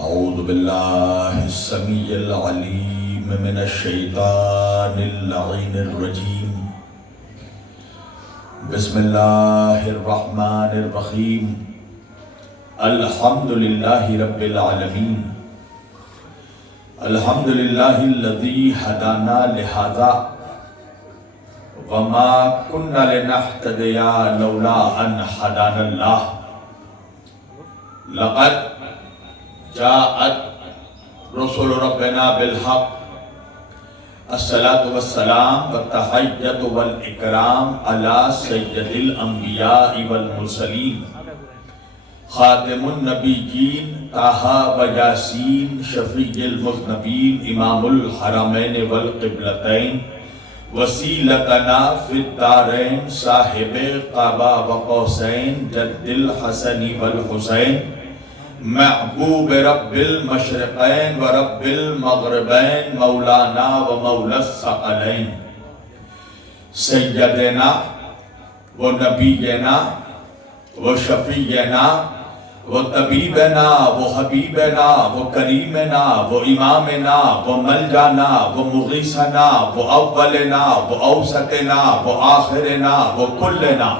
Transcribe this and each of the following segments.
اعوذ باللہ السمیع العلیم من الشیطان اللعین الرجیم بسم اللہ الرحمن الرحیم الحمدللہ رب العالمین الحمدللہ الذی ہدانا لہذا وما كنا لنهتدي لولا ان هدانا اللہ لقد جاءت رسول ربنا بالحق الصلاة والسلام والتحیت والاکرام علی سید الانبیاء والمرسلین خاتم النبیین طٰہٰ و یاسین شفیع المذنبین امام الحرمین والقبلتین وسیلتنا فی الدارین صاحب قبا و قوسین جد الحسن والحسین محبوب رب المشرقین و رب المغربین مولانا و مولا الثقلین سیدنا و نبینا و شفیعنا و طبیبنا و حبیبنا و کریمنا و امامنا و ملجانا و مغیثنا و اولنا و اوسطنا و آخرنا و کلنا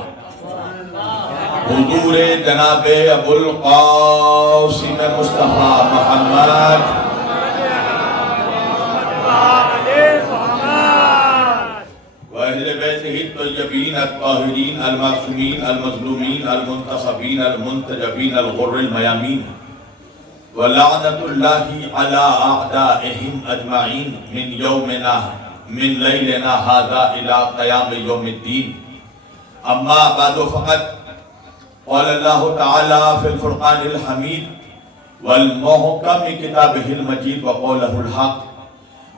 حضور جناب ابو القاسم مصطفیٰ محمد وأهل بيته الطيبين الطاهرين المعصومين المظلومين المنتخبين المنتجبين الغر الميامين ولعنة الله على أعدائهم أجمعين من يومنا من ليلنا هذا إلى قيام يوم الدين أما بعد فقط قال الله تعالى في الفرقان الحميد والمحكم كتابه المجيد وقوله الحق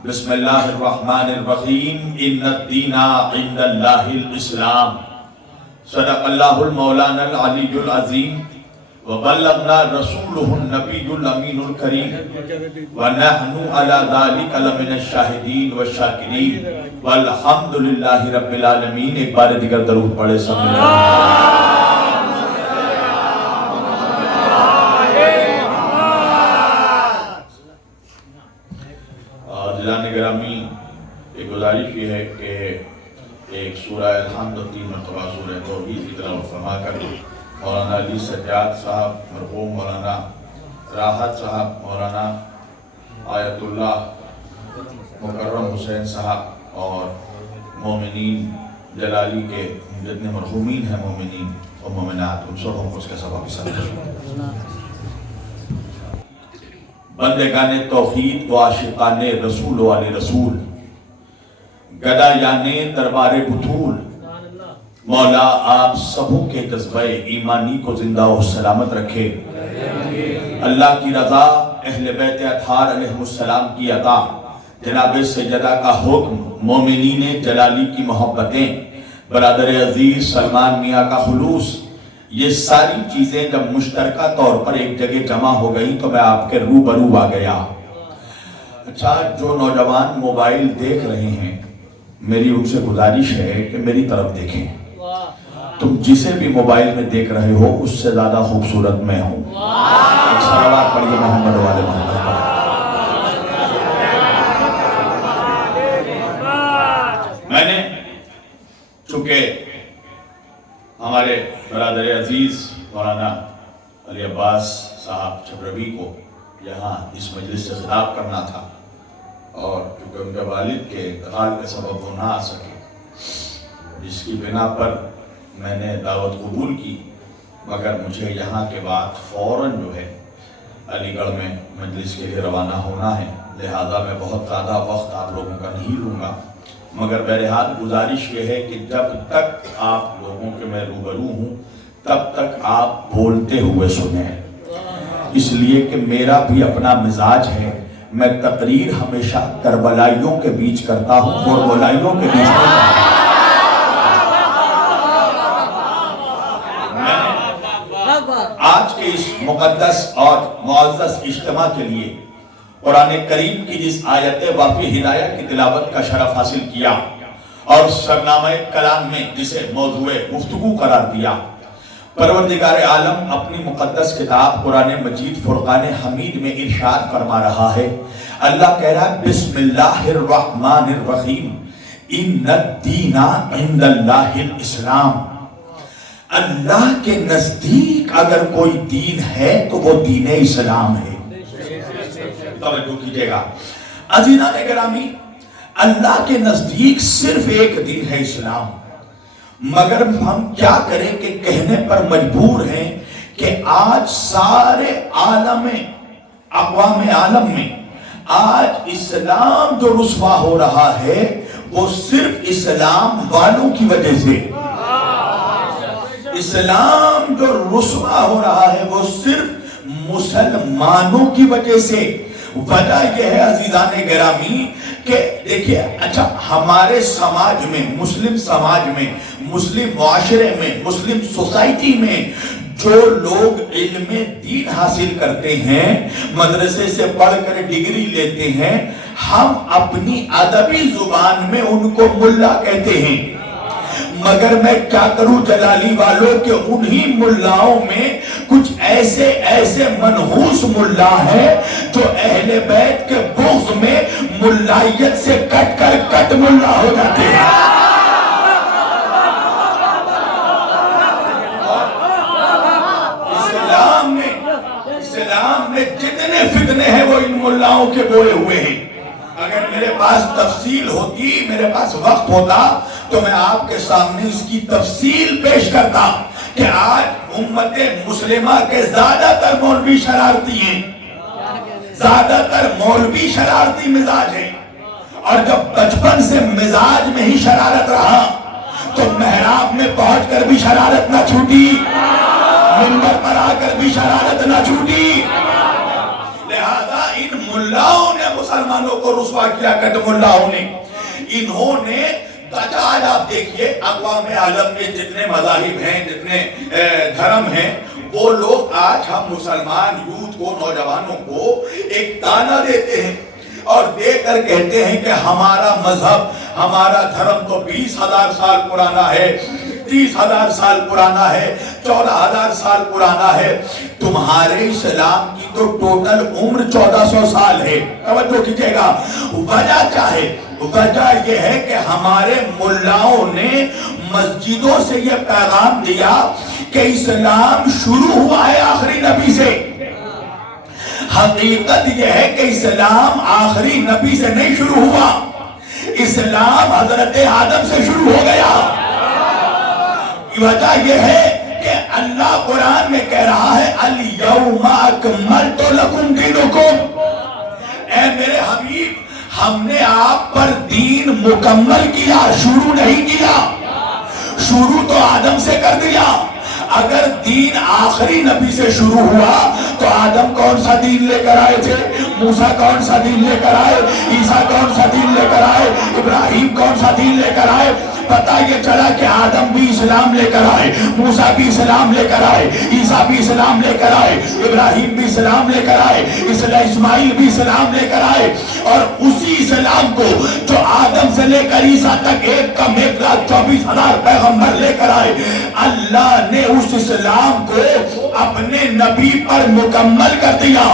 بسم اللہ الرحمن الرحیم ان الدین عند اللہ الاسلام صدق اللہ المولانا العلی العظیم وبلغنا رسولہ النبی الامین الکریم ونحن علی ذلک لمن الشاہدین والشاکرین والحمدللہ رب العالمین. ایک بار دیگر درود پڑھے سب نے. جلان گرامی ایک گزارش یہ ہے کہ ایک سورہ الحمد 3 مرتبہ سورہ توحید کی تلاوت فرما کر مولانا علی سجاد صاحب مرحوم مولانا راحت صاحب مولانا آیت اللہ مکرم حسین صاحب اور مومنین جلالی کے جتنے مرحومین ہیں مومنین اور مومنات ان سب ہم اس کا سبب سمجھیں. بندگان توحید و عاشقان رسول و آل رسول گدایان دربار بطول مولا آپ سبوں کے جذبہ ایمانی کو زندہ و سلامت رکھے. اللہ کی رضا اہل بیت اطہار علیہ السلام کی عطا جناب سیدہ کا حکم مومنین جلالی کی محبتیں برادر عزیز سلمان میاں کا خلوص یہ ساری چیزیں جب مشترکہ طور پر ایک جگہ جمع ہو گئی تو میں آپ کے روبرو آ گیا. اچھا جو نوجوان موبائل دیکھ رہے ہیں میری ان سے گزارش ہے کہ میری طرف دیکھیں. تم جسے بھی موبائل میں دیکھ رہے ہو اس سے زیادہ خوبصورت میں ہوں. ایک صلوات پڑھیے محمد والے محمد پر. میں نے چونکہ ہمارے برادر عزیز مولانا علی عباس صاحب چھبربی کو یہاں اس مجلس سے خطاب کرنا تھا اور کیونکہ ان کے والد کے انتقال کے سبب وہ نہ آ سکے جس کی بنا پر میں نے دعوت قبول کی مگر مجھے یہاں کے بعد فوراً جو ہے علی گڑھ میں مجلس کے لیے روانہ ہونا ہے لہذا میں بہت زیادہ وقت آپ لوگوں کا نہیں لوں گا مگر بہرحال گزارش یہ ہے کہ جب تک آپ لوگوں کے میں روبرو ہوں تب تک آپ بولتے ہوئے سنیں اس لیے کہ میرا بھی اپنا مزاج ہے. میں تقریر ہمیشہ کربلائیوں کے بیچ کرتا ہوں کربلائیوں کے بیچ کرتا ہوں. آج کے اس مقدس اور معزز اجتماع کے لیے قرآن کریم کی جس آیت وافی ہدایہ کی تلاوت کا شرف حاصل کیا اور سرنامہ کلام میں جسے موضوع گفتگو قرار دیا پروردگار عالم اپنی مقدس کتاب قرآن مجید فرقان حمید میں ارشاد فرما رہا ہے. اللہ کہہ رہا ہے بسم اللہ الرحمن الرحیم ان الدین عند اللہ الاسلام. اللہ کے نزدیک اگر کوئی دین ہے تو وہ دین اسلام ہے. توجہ کیجئے گا عزیزان گرامی، اللہ کے نزدیک صرف ایک دین ہے اسلام، مگر ہم کیا کریں کہ کہنے پر مجبور ہیں کہ آج سارے عالم اقوام عالم میں آج اسلام جو رسوا ہو رہا ہے وہ صرف اسلام والوں کی وجہ سے. اسلام جو رسوا ہو رہا ہے وہ صرف مسلمانوں کی وجہ سے. وجہ یہ ہے عزیزان گرامی کہ دیکھیے اچھا ہمارے سماج میں، مسلم سماج میں، مسلم معاشرے میں، مسلم سوسائٹی میں جو لوگ علم دین حاصل کرتے ہیں، مدرسے سے پڑھ کر ڈگری لیتے ہیں، ہم اپنی ادبی زبان میں ان کو ملا کہتے ہیں. مگر میں کیا کروں جلالی والوں کہ انہی ملاؤں میں کچھ ایسے منحوس ملا ہیں جو اہل بیت کے بغض میں ملائیت سے کٹ کر کٹ ملا ہو جاتے ہیں. اسلام میں جتنے فتنے ہیں وہ ان ملاؤں کے بوئے ہوئے ہیں. اگر میرے پاس تفصیل ہوتی، میرے پاس وقت ہوتا تو میں آپ کے سامنے اس کی تفصیل پیش کرتا کہ آج امت مسلمہ کے زیادہ تر مولوی شرارتی ہیں، زیادہ تر مولوی شرارتی مزاج ہیں. اور جب بچپن سے مزاج میں ہی شرارت رہا تو محراب میں پہنچ کر بھی شرارت نہ چھوٹی، منبر پر آ کر بھی شرارت نہ چھوٹی. لہذا ان ملاؤں نے مسلمانوں کو رسوا کیا. کٹ ملاؤں نے، انہوں نے آج آپ دیکھیے اقوام عالم میں جتنے مذاہب ہیں، جتنے دھرم ہیں، وہ لوگ آج ہم مسلمان یوتھ کو، نوجوانوں کو ایک تانا دیتے ہیں اور دے کر کہتے ہیں کہ ہمارا مذہب، ہمارا دھرم تو 20,000 سال پرانا ہے، 30,000 سال پرانا ہے، 14,000 سال پرانا ہے. تمہارے اسلام کی تو ٹوٹل عمر 1400 سال ہے. توجہ کیجئے گا. وجہ کیا ہے؟ وجہ یہ ہے کہ ہمارے ملاؤں نے مسجدوں سے یہ پیغام دیا کہ اسلام شروع ہوا ہے آخری نبی سے. حقیقت یہ ہے کہ اسلام آخری نبی سے نہیں شروع ہوا، اسلام حضرت آدم سے شروع ہو گیا. وجہ یہ ہے کہ اللہ قرآن میں کہہ رہا ہے الیوم اکملت لکم دینکم. اے میرے حبیب، ہم نے آپ پر دین مکمل کیا، شروع نہیں کیا. شروع تو آدم سے کر دیا. اگر دین آخری نبی سے شروع ہوا تو آدم کون سا دین لے کر آئے تھے؟ موسیٰ کون سا دین لے کر آئے؟ عیسیٰ کون سا دین لے کر آئے؟ ابراہیم کون سا دین لے کر آئے؟ پتہ یہ چلا کہ آدم بھی اسلام لے کر آئے، موسیٰ بھی اسلام لے کر آئے، عیسیٰ بھی اسلام لے کر آئے، ابراہیم بھی اسلام لے کر آئے، اسماعیل بھی اسلام لے کر آئے. اور اسی اسلام کو جو آدم سے لے کر عیسیٰ تک 1,24,000 پیغمبر لے کر آئے، اللہ نے اس اسلام کو اپنے نبی پر مکمل کر دیا.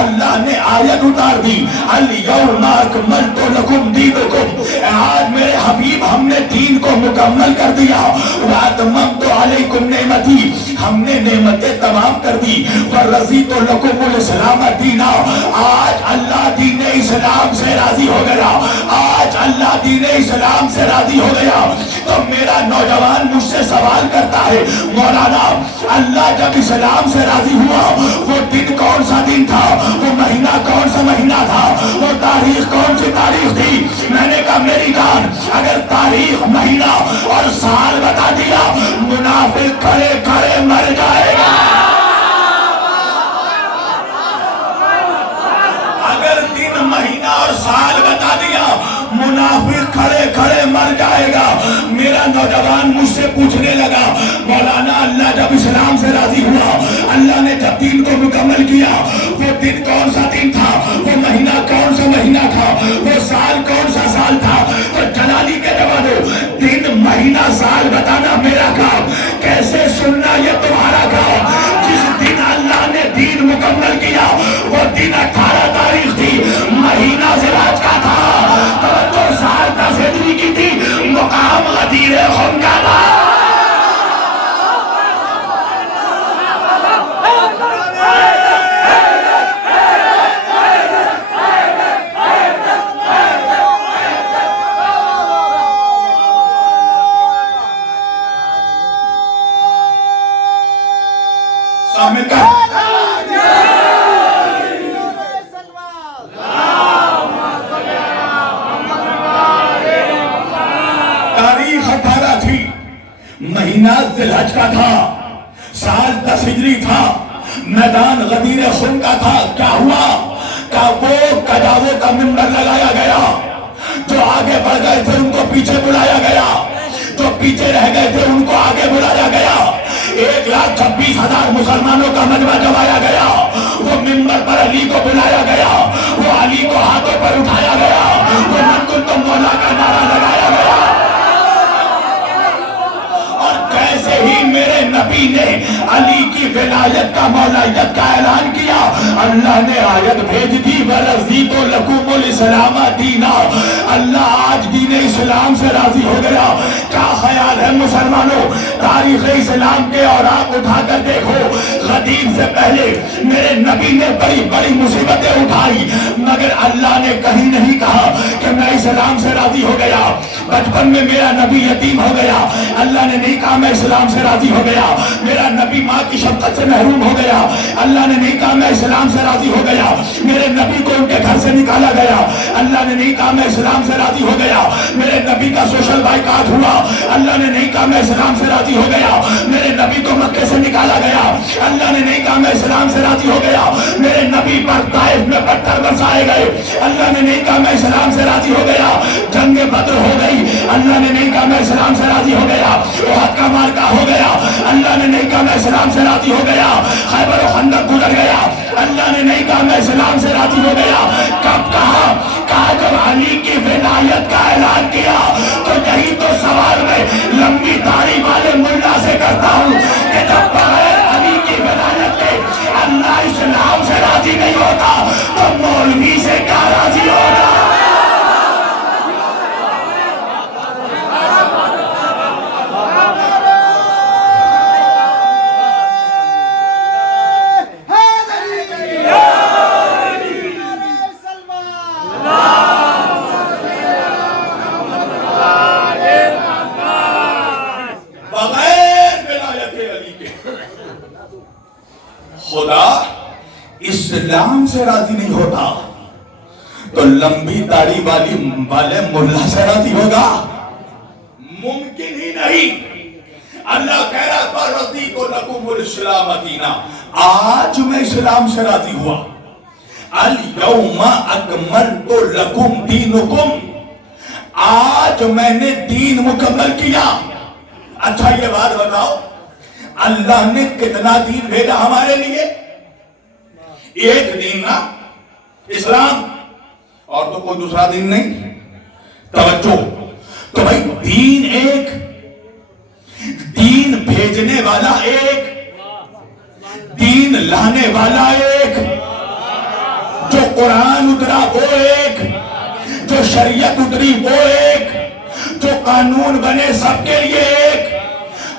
اللہ نے آیت اتار دی الیوم اکملت لکم دینکم. آج میرے حبیب ہم نے دین کو مکمل کر دیا. واتممت علیکم نعمتی، ہم نے نعمتیں تمام کر دی. ورضیت لکم الاسلام دینا. آج اللہ دین اسلام سے راضی ہو گیا. آج اللہ دین اسلام سے راضی ہو گیا. تو میرا نوجوان مجھ سے سوال کرتا ہے مولانا اللہ جب اسلام سے راضی ہوا وہ دن کون سا دن تھا؟ وہ مہینہ کون سا مہینہ تھا؟ وہ تاریخ کون سی تاریخ تھی؟ میں نے کہا میری جان اگر تاریخ، مہینہ اور سال بتا دیا منافق کھڑے کھڑے مر جائے گا. اگر دن، مہینہ اور سال بتا دیا منافق کھڑے کھڑے مر جائے گا. میرا نوجوان مجھ سے پوچھنے لگا مولانا اللہ جب اسلام سے راضی ہوا، اللہ نے جب دین کو مکمل کیا، وہ دن کون سا دن تھا؟ وہ مہینہ کون سا مہینہ تھا؟ وہ سال کون سا سال تھا؟ تو جلالی کے جواب دو، دن، مہینہ، سال بتانا میرا کام، کیسے سننا یہ تمہارا مکمل کیا. وہ دن 18 تاریخ تھی, مہینہ ذی-الحج کا تھا, توجہ سال 10 ہجری کی تھی, مقام غدیر خم کا تھا. تاریخ 18 تھی, مہینہ ذی-الحج کا تھا, سال 10 ہجری تھا, میدان غدیر خم کا تھا. کیا ہوا کہ وہ کجاووں کا منبر لگایا گیا, جو آگے بڑھ گئے تھے ان کو پیچھے بلایا گیا, جو پیچھے رہ گئے تھے ان کو آگے بلایا گیا. 1,26,000 مسلمانوں کا مجمع جمایا گیا. وہ منبر پر علی کو بلایا گیا, وہ علی کو ہاتھوں پر اٹھایا گیا, وہ من کنتم مولا کا نعرہ لگایا گیا. اور جیسے ہی میرے نبی نے علی کی ولایت کا مولایت کا اعلان کیا, اللہ نے آیت بھیج دی, وَرَضِيتُ لَكُمُ الْإِسْلَامَ دِينًا. اللہ آج دین اسلام سے راضی ہو گیا. کیا خیال ہے مسلمانوں, تاریخ اسلام کے اوراق اٹھا کر دیکھو, غدیر سے پہلے میرے نبی نے بڑی بڑی مصیبتیں اٹھائی, مگر اللہ نے کہیں نہیں کہا کہ میں اسلام سے راضی ہو گیا. بچپن میں میرا نبی یتیم ہو گیا, اللہ نے نہیں کہا میں اسلام سے راضی ہو گیا. میرا نبی ماں کی شفقت سے محروم ہو گیا, اللہ نے نہیں کہا میں اسلام سے راضی ہو گیا. میرے نبی کو ان کے گھر سے نکالا گیا, اللہ نے نہیں کہا میں اسلام سے راضی ہو گیا. میرے نبی کا سوشل بائیکاٹ ہوا, اللہ نے نہیں کہا میں اسلام سے راضی ہو گیا. میرے نبی کو مکے سے نکالا گیا, اللہ نے نہیں کہا میں اسلام سے راضی ہو گیا. میرے نبی پر طائف میں پتھر برسائے گئے, اللہ نے نہیں کہا میں اسلام سے راضی ہو گیا. جنگ بدر ہو گئی, اللہ نے نہیں کہا میں اسلام سے راضی ہو گیا. احد کا معرکہ ہو گیا, اللہ نے نہیں کہا میں اسلام سے راضی ہو گیا. خیبر و خندق گزر گیا, اللہ نے نہیں کہا میں اسلام سے راضی ہو گیا. کب کہا جب علی کی ولایت کا اعلان کیا. تو یہی تو سوال میں لمبی داڑھی والے ملا سے کرتا ہوں کہ جب بغیر علی کی ولایت کے اللہ اسلام سے راضی نہیں ہوتا تو مولوی سے کیا راضی ہوگا. خدا اسلام سے راضی نہیں ہوتا تو لمبی داڑھی والے ملا سے راضی ہوگا؟ ممکن ہی نہیں. اللہ کہہ رہا وَرَضِيتُ لَكُمُ الْإِسْلَامَ دِينًا, آج میں اسلام سے راضی ہوا. الْيَوْمَ أَكْمَلْتُ لَكُمْ دِينُكُمْ, آج میں نے دین مکمل کیا. اچھا یہ بات بتاؤ, اللہ نے کتنا دین بھیجا ہمارے لیے؟ ایک دین نا, اسلام, اور تو کوئی دوسرا دین نہیں. توجہ, تو بھائی دین ایک, دین بھیجنے والا ایک, دین لانے والا ایک, جو قرآن اترا وہ ایک, جو شریعت اتری وہ ایک, جو قانون بنے سب کے لیے ایک.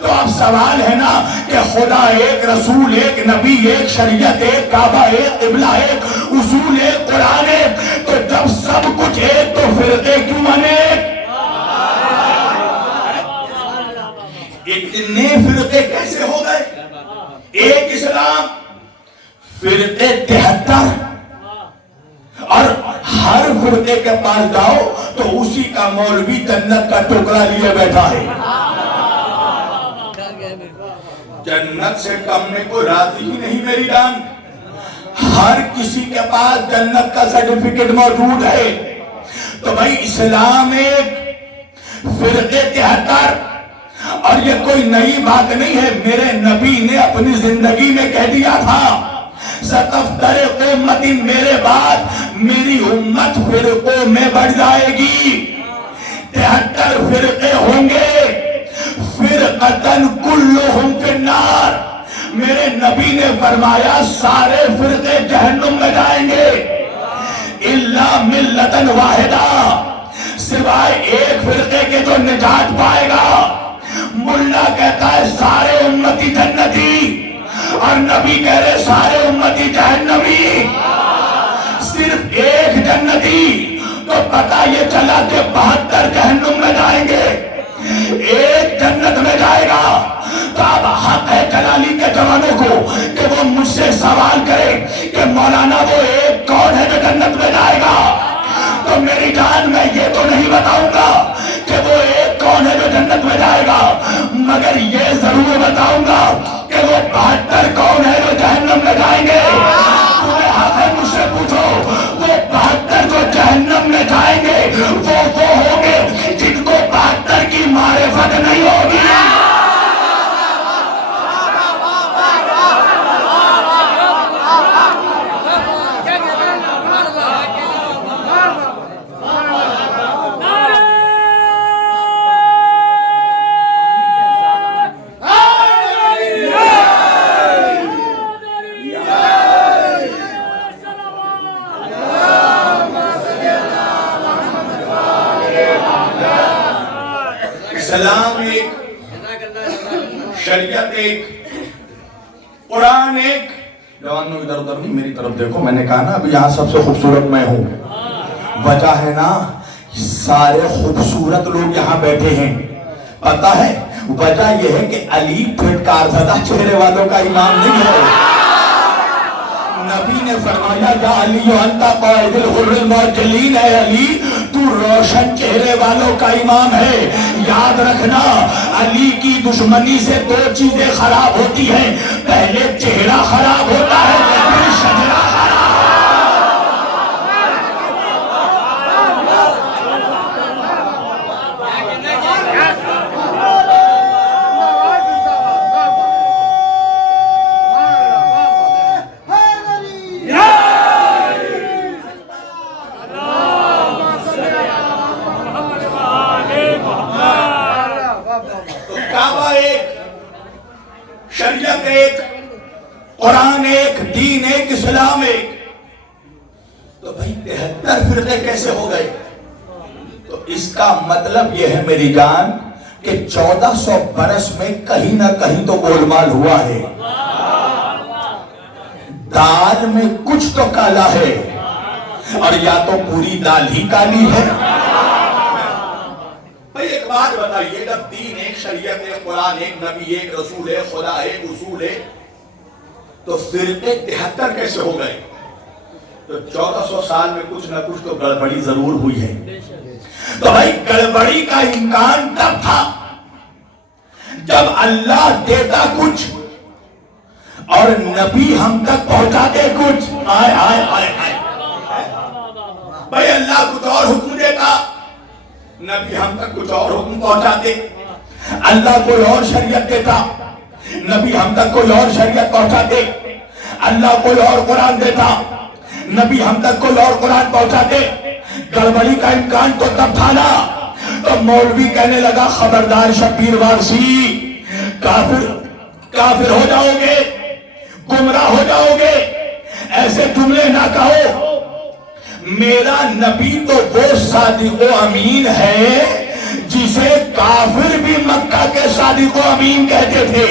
تو اب سوال ہے نا کہ خدا ایک, رسول ایک, نبی ایک, شریعت ایک, کعبہ ایک, قبلہ ایک, اصول ایک, قرآن ایک, تو جب سب کچھ ایک تو فرقے کیوں بنے ایک؟ اتنے فرقے کیسے ہو گئے؟ ایک اسلام, فرقے 73, اور ہر فرقے کے پاس جاؤ تو اسی کا مولوی جنت کا ٹکڑا لیے بیٹھا ہے. جنت سے کم میں کوئی راضی ہی نہیں میری جان. ہر کسی کے پاس جنت کا سرٹیفکیٹ موجود ہے. تو بھائی اسلام ایک, فرقے 73, اور یہ کوئی نئی بات نہیں ہے. میرے نبی نے اپنی زندگی میں کہہ دیا تھا ستفترق امتی, میرے بعد میری امت فرقوں میں بڑھ جائے گی. 73 فرقے ہوں گے, فرقتن کلہم فی النار, میرے نبی نے فرمایا سارے فرقے جہنم میں جائیں گے الا ملتن واحدہ، سوائے ایک فرقے کے جو نجات پائے گا۔ ملا کہتا ہے سارے امتی جنتی، اور نبی کہہ رہے سارے امتی جہنمی، صرف ایک جنتی۔ تو پتہ یہ چلا کہ 72 جہنم میں جائیں گے، ایک جنت میں جائے گا۔ تو اب حق ہے جلالی کے جوانوں کو کہ وہ مجھ سے سوال کرے کہ مولانا وہ ایک کون ہے جو جنت میں جائے گا؟ تو میری جان میں یہ تو نہیں بتاؤں گا کہ وہ ایک کون ہے جو جنت میں جائے گا، مگر یہ ضرور بتاؤں گا کہ وہ 72 کون ہے جو جہنم میں جائیں گے۔ تمہیں حق ہے مجھ سے پوچھو، وہ 72 جو جہنم میں جائیں گے وہ ہوں گے جن کو 72 کی معرفت نہیں ہوگی۔ اسلام ایک، شریعت ایک، قرآن ایک۔ جوانوں ادھر ادھر نہیں میری طرف دیکھو، میں نے کہا نا اب یہاں سب سے خوبصورت میں ہوں، وجہ ہے نا سارے خوبصورت لوگ یہاں بیٹھے ہیں۔ پتہ ہے وجہ یہ ہے کہ علی پھٹکار زدہ چہرے والوں کا امام نہیں ہے۔ نبی نے فرمایا یا علی انتا قائد الغر المعجلین، اے علی تو روشن چہرے والوں کا امام ہے۔ یاد رکھنا علی کی دشمنی سے 2 چیزیں خراب ہوتی ہیں، پہلے چہرہ خراب ہوتا ہے پھر شجرہ خراب۔ شریعت ایک، قرآن ایک، دین ایک، اسلام ایک۔ تو بھئی 73 فرقے کیسے ہو گئے؟ تو اس کا مطلب یہ ہے میری جان کہ 1400 برس میں کہیں نہ کہیں تو گولمال ہوا ہے۔ دال میں کچھ تو کالا ہے، اور یا تو پوری دال ہی کالی ہے۔ بھئی ایک بات بتائیے، جب دین ایک، شریعت ایک، قرآن ایک، نبی ایک، رسول ایک، خدا ایک، اصول ایک، تو فرقے 73 کیسے ہو گئے؟ تو 1400 سال میں کچھ نہ کچھ تو گڑبڑی ضرور ہوئی ہے۔ تو بھائی گڑبڑی کا امکان تب تھا جب اللہ دیتا کچھ اور نبی ہم تک پہنچاتے کچھ۔ آئے آئے آئے آئے بھائی اللہ کچھ اور حکم دیتا، نبی ہم تک کچھ اور حکم پہنچاتے۔ اللہ کوئی اور شریعت دیتا، نبی ہم تک کوئی اور شریعت پہنچاتے۔ اللہ کوئی اور قرآن دیتا، نبی ہم تک کوئی اور قرآن پہنچاتے۔ گڑبڑی کا امکان تو تب تھا نا۔ تو مولوی کہنے لگا خبردار شبیر وارسی، کافر ہو جاؤ گے، گمراہ ہو جاؤ گے، ایسے جملے نہ کہو۔ میرا نبی تو وہ صادق و امین ہے جسے کافر بھی مکہ کے صادق و امین کہتے تھے۔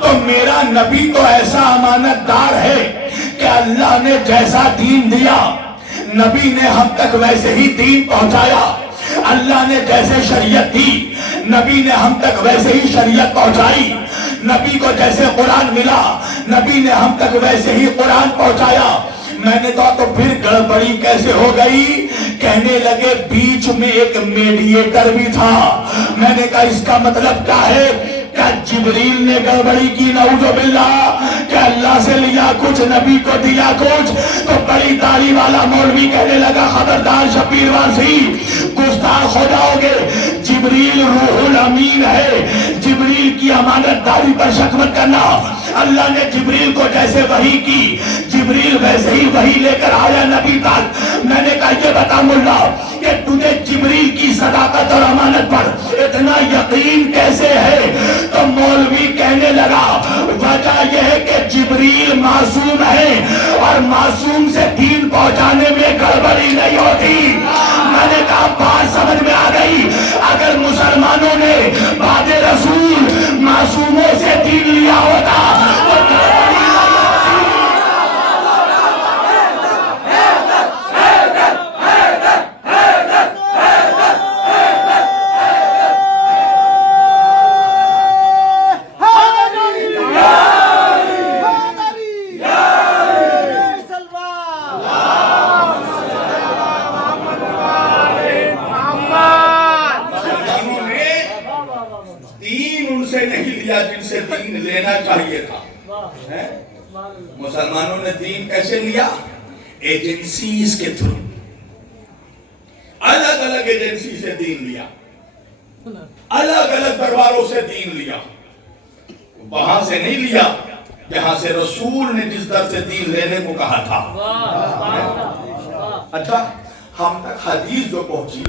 تو میرا نبی تو ایسا امانت دار ہے کہ اللہ نے جیسا دین دیا نبی نے ہم تک ویسے ہی دین پہنچایا۔ اللہ نے جیسے شریعت دی نبی نے ہم تک ویسے ہی شریعت پہنچائی۔ نبی کو جیسے قرآن ملا نبی نے ہم تک ویسے ہی قرآن پہنچایا۔ میں نے کہا تو پھر گڑبڑی کیسے ہو گئی؟ کہنے لگے بیچ میں ایک میڈییٹر بھی تھا۔ میں نے کہا اس کا مطلب کیا ہے؟ کیا جبریل نے گڑبڑی کی؟ نعوذ باللہ۔ کہ اللہ سے لیا کچھ نبی کو دیا کچھ؟ تو بڑی داڑھی والا مولوی کہنے لگا خبردار شبیر وارسی، گستاخ ہو جاؤ گے، جبریل روح الامین ہے، جبریل کی امانت داری پر شک مت کرنا۔ اللہ نے جبریل کو جیسے وحی کی جبریل ویسے ہی وحی لے کر آیا نبی تک۔ میں نے کہا یہ بتا ملا کہ تجھے جبریل کی صداقت اور امانت پر اتنا یقین کیسے ہے؟ تو مولوی کہنے ہونے لگا. وجہ یہ ہے کہ جبریل معصوم ہے اور معصوم سے دین پہنچانے میں گڑبڑی نہیں ہوتی. میں نے کہا بات سمجھ میں آ گئی. اگر مسلمانوں نے بعد رسول معصوموں سے دین لیا ہوتا تو گڑبڑی نہیں ہوتی. جن سے دین لینا چاہیے تھا. مسلمانوں نے دین کیسے لیا؟ ایجنسیز کے تھرو. الگ الگ ایجنسی سے دین لیا, الگ الگ درباروں سے دین لیا. وہاں سے نہیں لیا جہاں سے رسول نے جس در سے دین لینے کو کہا تھا. اچھا, ہم تک حدیث جو پہنچی,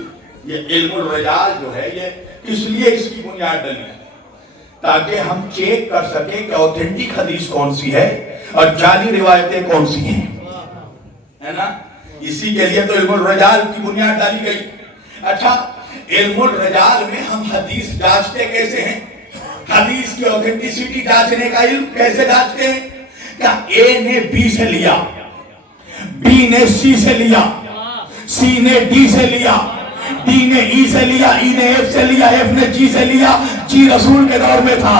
یہ علم الرجال جو ہے, یہ اس لیے اس کی بنیاد ڈلی ہے تاکہ ہم چیک کر سکیں کہ اوتھینٹک حدیث کون سی ہے اور جعلی روایتیں کون سی ہیں, ہے نا. اسی کے لیے تو علم الرجال کی بنیاد ڈالی گئی. اچھا, علم الرجال میں ہم حدیث جانچتے کیسے ہیں؟ حدیث کی اوتھینٹسٹی جانچنے کا علم کیسے جانچتے ہیں؟ کیا اے نے بی سے لیا, بی نے سی سے لیا, سی نے ڈی سے لیا, ڈی نے ای سے لیا, ای نے ایف سے لیا, ایف نے جی سے لیا, جی رسول کے دور میں تھا.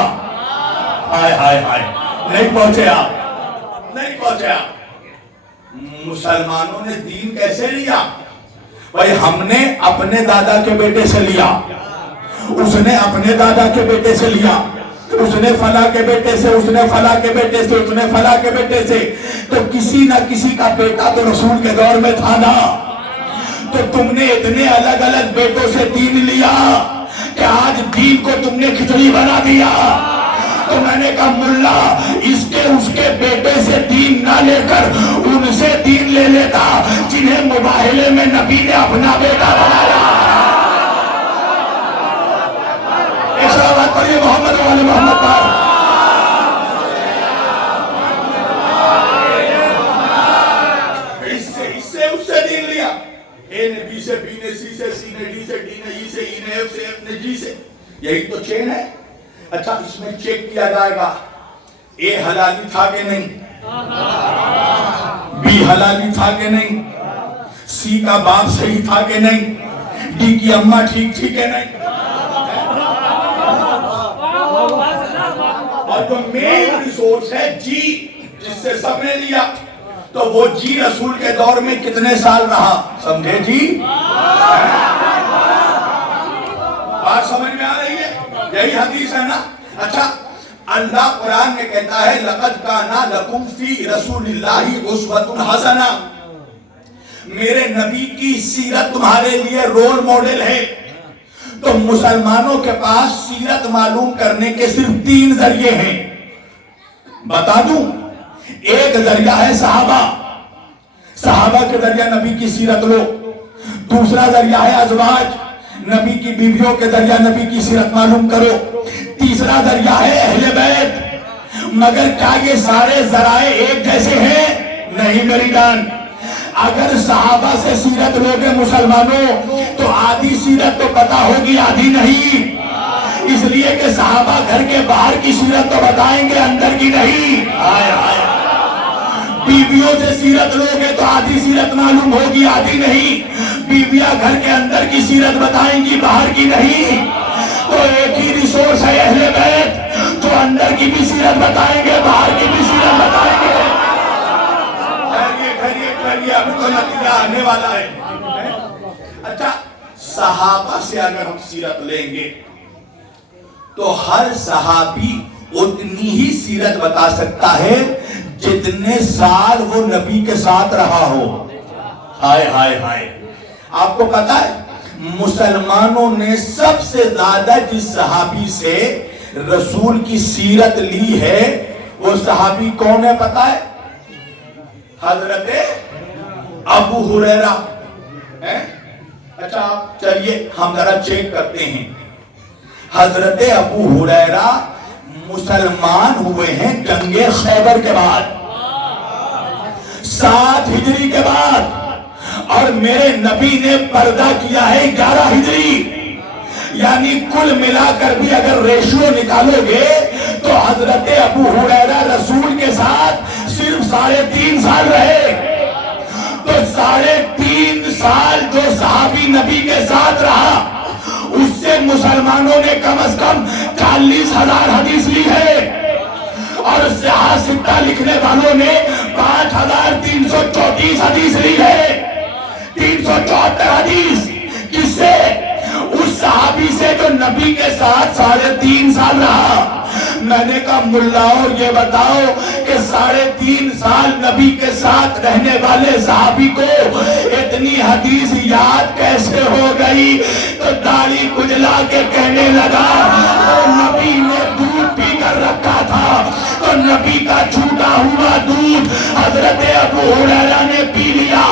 ہائے ہائے ہائے, نہیں پہنچے آپ, نہیں پہنچے آپ. مسلمانوں نے دین کیسے لیا؟ بھائی ہم نے اپنے دادا کے بیٹے سے لیا, اس نے اپنے دادا کے بیٹے سے لیا, اس نے فلاں کے بیٹے سے, اس نے فلاں کے بیٹے سے, اس نے فلاں کے بیٹے سے. تو کسی نہ کسی کا بیٹا تو رسول کے دور میں تھا نا. تو تم نے اتنے الگ الگ بیٹوں سے دین لیا کہ آج دین کو تم نے کھچڑی بنا دیا. تو میں نے کہا ملا اس کے بیٹے سے دین نہ لے کر ان سے دین لے لیتا جنہیں مباہلے میں نبی نے اپنا بیٹا بنایا. ایسا بات کریے محمد والے محمد پر. اس سے دین لیا. اے نے بی سے, بی نے سی سے, سی نے ڈی سے, ڈی نے ای سے, ای نے ایف سے, ایف نے جی سے. یہی تو چین ہے. اچھا, اس میں چیک کیا جائے گا اے حلالی تھا کہ نہیں, بی حلالی تھا کہ نہیں, سی کا باپ صحیح تھا کہ نہیں, ڈی کی اماں ٹھیک تھی کہ نہیں. اور جو مین ریسورس ہے جی, جس سے سب نے لیا, تو وہ جی رسول کے دور میں کتنے سال رہا, سمجھے جی؟ بات سمجھ میں آ رہی ہے؟ یہی حدیث ہے نا. اچھا, اللہ قرآن میں کہتا ہے لَقَدْ كَانَ لَكُمْ فِي رَسُولِ اللَّهِ أُسْوَةٌ حَسَنَةٌ, میرے نبی کی سیرت تمہارے لیے رول ماڈل ہے. تو مسلمانوں کے پاس سیرت معلوم کرنے کے صرف 3 ذریعے ہیں. بتا دوں, ایک ذریعہ ہے صحابہ, صحابہ کے ذریعہ نبی کی سیرت لو. دوسرا ذریعہ ہے ازواج, نبی کی بیویوں کے ذریعہ نبی کی سیرت معلوم کرو. تیسرا ذریعہ ہے اہل بیت. مگر کیا یہ سارے ذرائع ایک جیسے ہیں؟ نہیں میری جان. اگر صحابہ سے سیرت لوگے مسلمانوں تو آدھی سیرت تو پتا ہوگی, آدھی نہیں. اس لیے کہ صحابہ گھر کے باہر کی سیرت تو بتائیں گے, اندر کی نہیں. آئے آئے, بیویوں سے سیرت لوگے تو آدھی سیرت معلوم ہوگی, آدھی نہیں. بیویاں گھر کے اندر کی سیرت بتائیں گی, باہر کی نہیں. تو ایک ہی ریسورس ہے اہل بیت, جو اندر کی بھی سیرت بتائیں گے, باہر کی بھی سیرت بتائیں گے. ابھی تو نتیجہ آنے والا ہے. اچھا, صحابہ سے اگر ہم سیرت لیں گے تو ہر صحابی اتنی ہی سیرت بتا سکتا ہے جتنے سال وہ نبی کے ساتھ رہا ہو. ہائے ہائے ہائے, آپ کو پتا ہے مسلمانوں نے سب سے زیادہ جس صحابی سے رسول کی سیرت لی ہے وہ صحابی کون ہے پتا ہے؟ حضرت ابو ہریرہ. اچھا آپ چلیے ہم ذرا چیک کرتے ہیں. حضرت ابو ہریرہ مسلمان ہوئے ہیں جنگ خیبر کے بعد 7 ہجری کے بعد، اور میرے نبی نے پردہ کیا ہے 11 ہجری، یعنی کل ملا کر بھی اگر ریشو نکالو گے تو حضرت ابو ہریرہ رسول کے ساتھ صرف 3.5 سال رہے، تو 3.5 سال جو صحابی نبی کے ساتھ رہا اس سے مسلمانوں نے کم از کم 40,000 حدیث لی ہے، اور صحاح ستہ لکھنے والوں نے 5,334 حدیث لی ہے، 374 حدیث کس سے؟ اس صحابی سے جو نبی کے ساتھ 3.5 سال رہا۔ میں نے کہا ملاؤ یہ بتاؤ کہ 3.5 سال نبی کے ساتھ رہنے والے صحابی کو اتنی حدیث یاد کیسے ہو گئی؟ تو داڑھی کھجلا کے کہنے لگا تو نبی نے دودھ پی کر رکھا تھا، تو نبی کا چھوٹا ہوا دودھ حضرت ابو ہریرہ نے پی لیا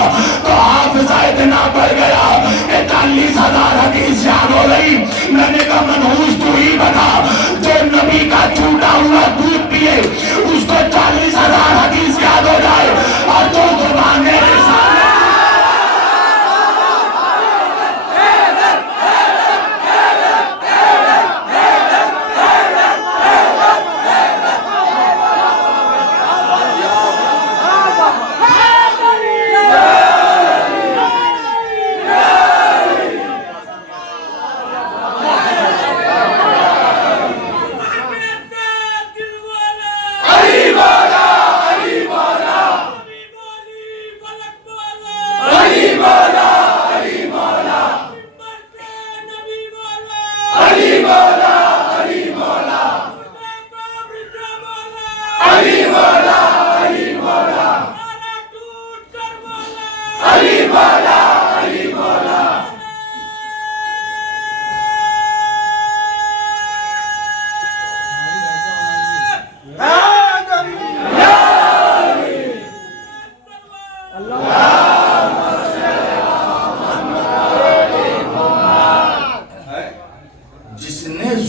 تو حافظہ اتنا بڑھ گیا کہ 40,000 حدیث یاد ہو گئی۔ میں نے کہا منحوس تو ہی بنا جو نبی کا چھوٹا ہوا دودھ پیے اس کو 40,000 حدیث یاد ہو جائے، اور جو زبان ہے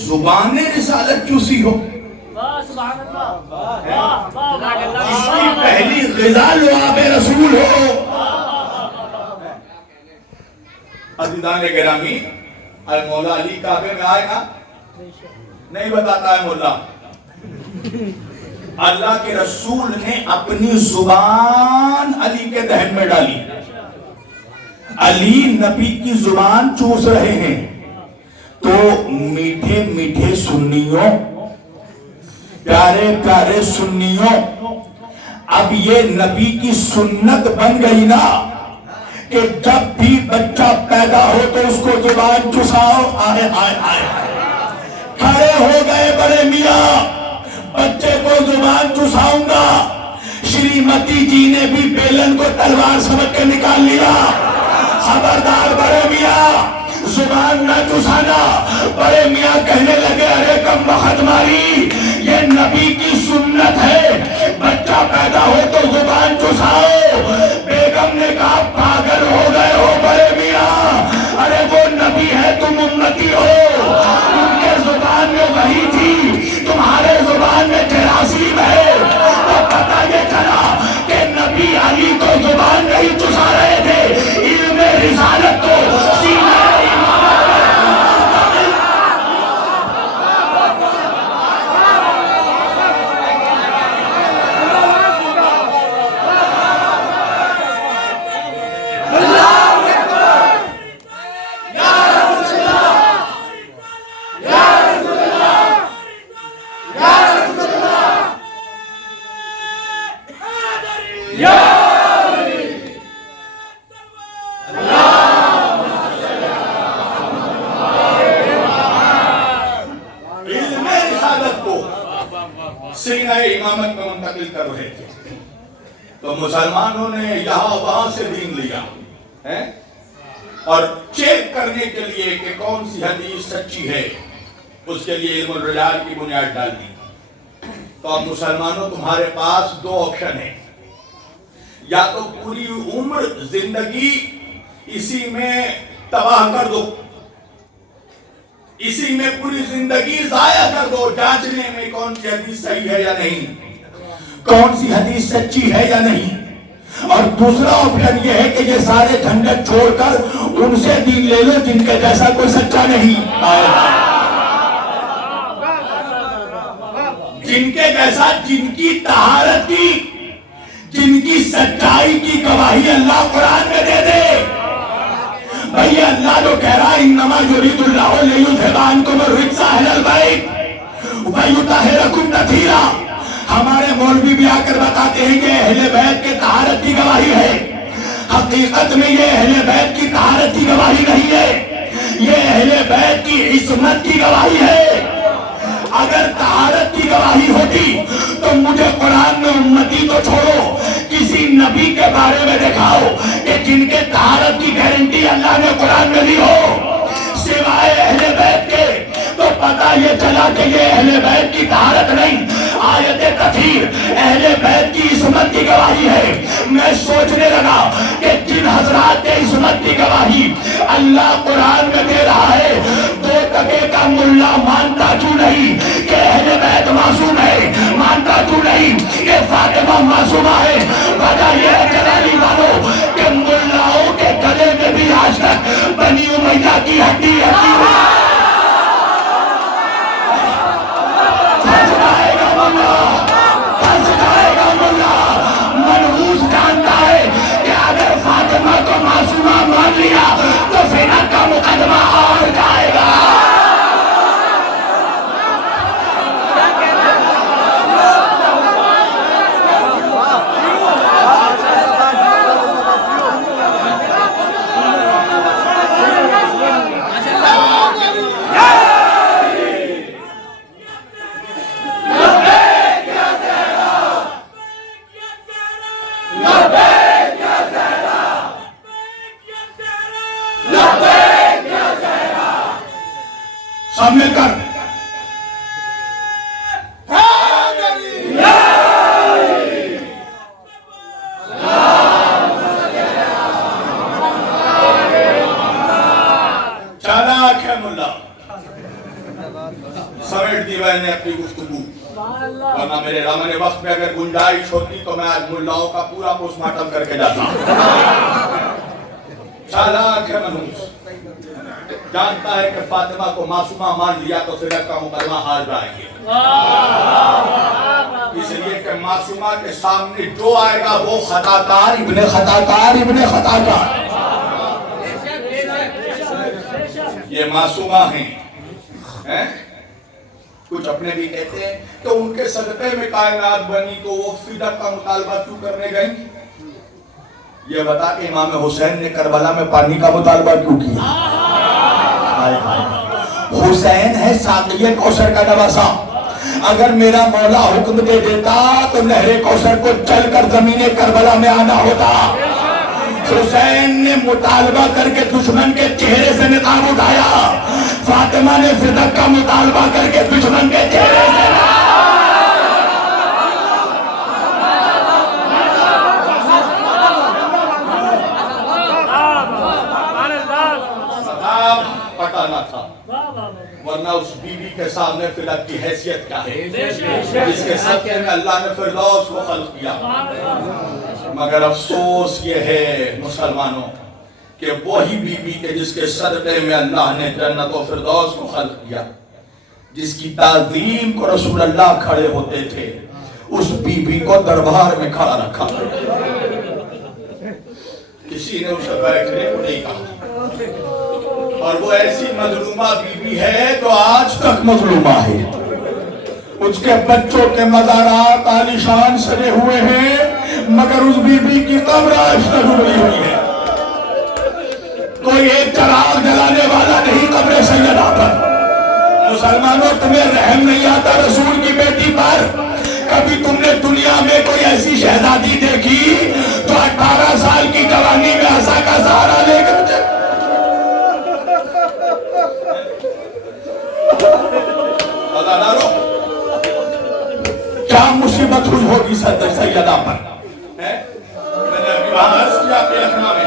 زبان رسالت چوسی ہو، جس کی پہلی غذا لعاب رسول ہو۔ عزیزان گرامی، المولا علی کعبے میں آئے گا نہیں بتاتا ہے مولا، اللہ کے رسول نے اپنی زبان علی کے دہن میں ڈالی، علی نبی کی زبان چوس رہے ہیں، تو میٹھے میٹھے سنیوں، پیارے پیارے سنیوں، اب یہ نبی کی سنت بن گئی نا کہ جب بھی بچہ پیدا ہو تو اس کو زبان چساؤ۔ آئے آئے آئے کھڑے ہو گئے بڑے میاں، بچے کو زبان چساؤں گا۔ شریمتی جی نے بھی بیلن کو تلوار سمجھ کے نکال لیا، خبردار بڑے میاں زبان نہ چسانا۔ بڑے میاں کہنے لگے ارے کم بخت ماری، یہ نبی کی سنت ہے، بچہ پیدا ہو تو زبان چساؤ۔ بیگم نے کہا پاگل ہو گئے ہو بڑے میاں، ارے وہ نبی ہے تم امتی ہو، ان کے زبان میں وہی تھی، تمہارے زبان میں جراثیم ہے۔ تو پتہ یہ چلا کہ نبی علی کو زبان نہیں چسا رہے تھے، علم رسالت کو سینہ سینہ امامت میں منتقل کر رہے تھے، تو مسلمانوں نے یہاں وہاں سے دین لیا اور چیک کرنے کے لیے کہ کون سی حدیث سچی ہے، اس کے لیے علم الرجال کی بنیاد ڈال دی۔ تو اب مسلمانوں تمہارے پاس 2 آپشن ہیں، یا تو پوری عمر زندگی اسی میں تباہ کر دو، اسی میں پوری زندگی ضائع کر دو جانچنے میں کون سی حدیث صحیح ہے یا نہیں، کون سی حدیث سچی ہے یا نہیں۔ اور دوسرا آپشن یہ ہے کہ یہ سارے جھنجٹ چھوڑ کر ان سے دین لے لو جن کے جیسا کوئی سچا نہیں، جن کے جیسا، جن کی طہارت کی، جن کی سچائی کی گواہی اللہ قرآن میں دے دے۔ بھئی اللہ جو کہہ رہا ہے انما یرید اللہ لیذھب عنکم الرجس اہل البیت ویطہرکم تطہیرا، ہمارے مولوی بھی آ کر بتاتے ہیں کہ اہل بیت کے طہارت کی گواہی ہے۔ حقیقت میں یہ اہل بیت کی طہارت کی گواہی نہیں ہے، یہ اہل بیت کی عصمت کی گواہی ہے۔ اگر طہارت کی گواہی ہوتی تو مجھے قرآن میں امتی تو چھوڑو، کسی نبی کے بارے میں دکھاؤ کہ جن کے طہارت کی گارنٹی اللہ نے قرآن میں دی ہو سوائے اہل بیت کے۔ تو پتہ یہ چلا کہ یہ اہل بیت کی طہارت نہیں، آیت تطہیر اہل بیت کی عصمت کی گواہی ہے۔ میں سوچنے لگا کہ جن حضرات کے عصمت کی گواہی اللہ قرآن میں دے رہا ہے، دو ٹکے کا ملا مانتا کیوں نہیں کہ اہل بیت معصوم ہے، مانتا کیوں نہیں کہ فاطمہ معصومہ ہے؟ وجہ یہ ہے جلالی والوں کہ ملاؤں کے گلے میں بھی آج تک بنی امیہ کی ہڈی ہے۔ منحوس جانتا ہے کہ اگر فاطمہ کو معصومہ مان لیا تو زنا کا مقدمہ اور جائے گا۔ سب مل کر چالاک ہے ملا، سمیٹ دی میں نے اپنی گفتگو، ورنہ میرے رامن وقت میں اگر گنجائش ہوتی تو میں آج ملاؤں کا پورا پوسٹ مارٹم کر کے جاتا۔ چالاک ہے منحوس، جانتا ہے کہ فاطمہ کو معصومہ مان لیا تو زنا کا مقدمہ ہار جائے گی، اس لیے کہ معصومہ کے سامنے جو آئے گا وہ خطاکار ابن خطاکار ابن خطاکار۔ یہ معصومہ ہیں، کچھ اپنے بھی کہتے ہیں کہ ان کے صدقے میں کائنات بنی تو وہ فدیہ کا مطالبہ کیوں کرنے گئیں؟ یہ بتا کہ امام حسین نے کربلا میں پانی کا مطالبہ کیوں کیا؟ حسین ہے ساقی کوثر کا نواسا، اگر میرا مولا حکم دے دیتا تو نہر کوثر کو چل کر زمین کربلا میں آنا ہوتا۔ حسین نے مطالبہ کر کے دشمن کے چہرے سے نقاب اٹھایا، فاطمہ نے فدیہ کا مطالبہ کر کے دشمن کے چہرے سے پٹانا تھا، ورنہ اس بی بی کے سامنے فدیہ کی حیثیت کیا ہے، جس کے صدقے میں اللہ نے فردوس کو خلق کیا۔ مگر افسوس یہ ہے مسلمانوں کہ وہی بی بی کے جس کے صدقے میں اللہ نے جنت و فردوس کو خلق کیا، جس کی تعظیم کو رسول اللہ کھڑے ہوتے تھے، اس بی بی کو دربار میں کھڑا رکھا، کسی نے اسے بیٹھنے کو نہیں کہا۔ اور وہ ایسی مظلومہ بی بی ہے جو آج تک مظلومہ ہے، اس کے بچوں کے مزارات عالیشان سجے ہوئے ہیں مگر اس بی بی کی قبر آج تک اجڑی ہوئی ہے، کوئی ایک چراغ جلانے والا نہیں قبر سیدہ پر۔ مسلمانوں تمہیں رحم نہیں آتا رسول کی بیٹی پر؟ کبھی تم نے دنیا میں کوئی ایسی شہزادی دیکھی جو 18 سال کی جوانی میں عصا کا سہارا لے کر کیا مصیبت ہوئی ہوگی سیدہ پر؟ میں نے ابھی وہاں عرض کیا اپنے لکھنؤ میں،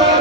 2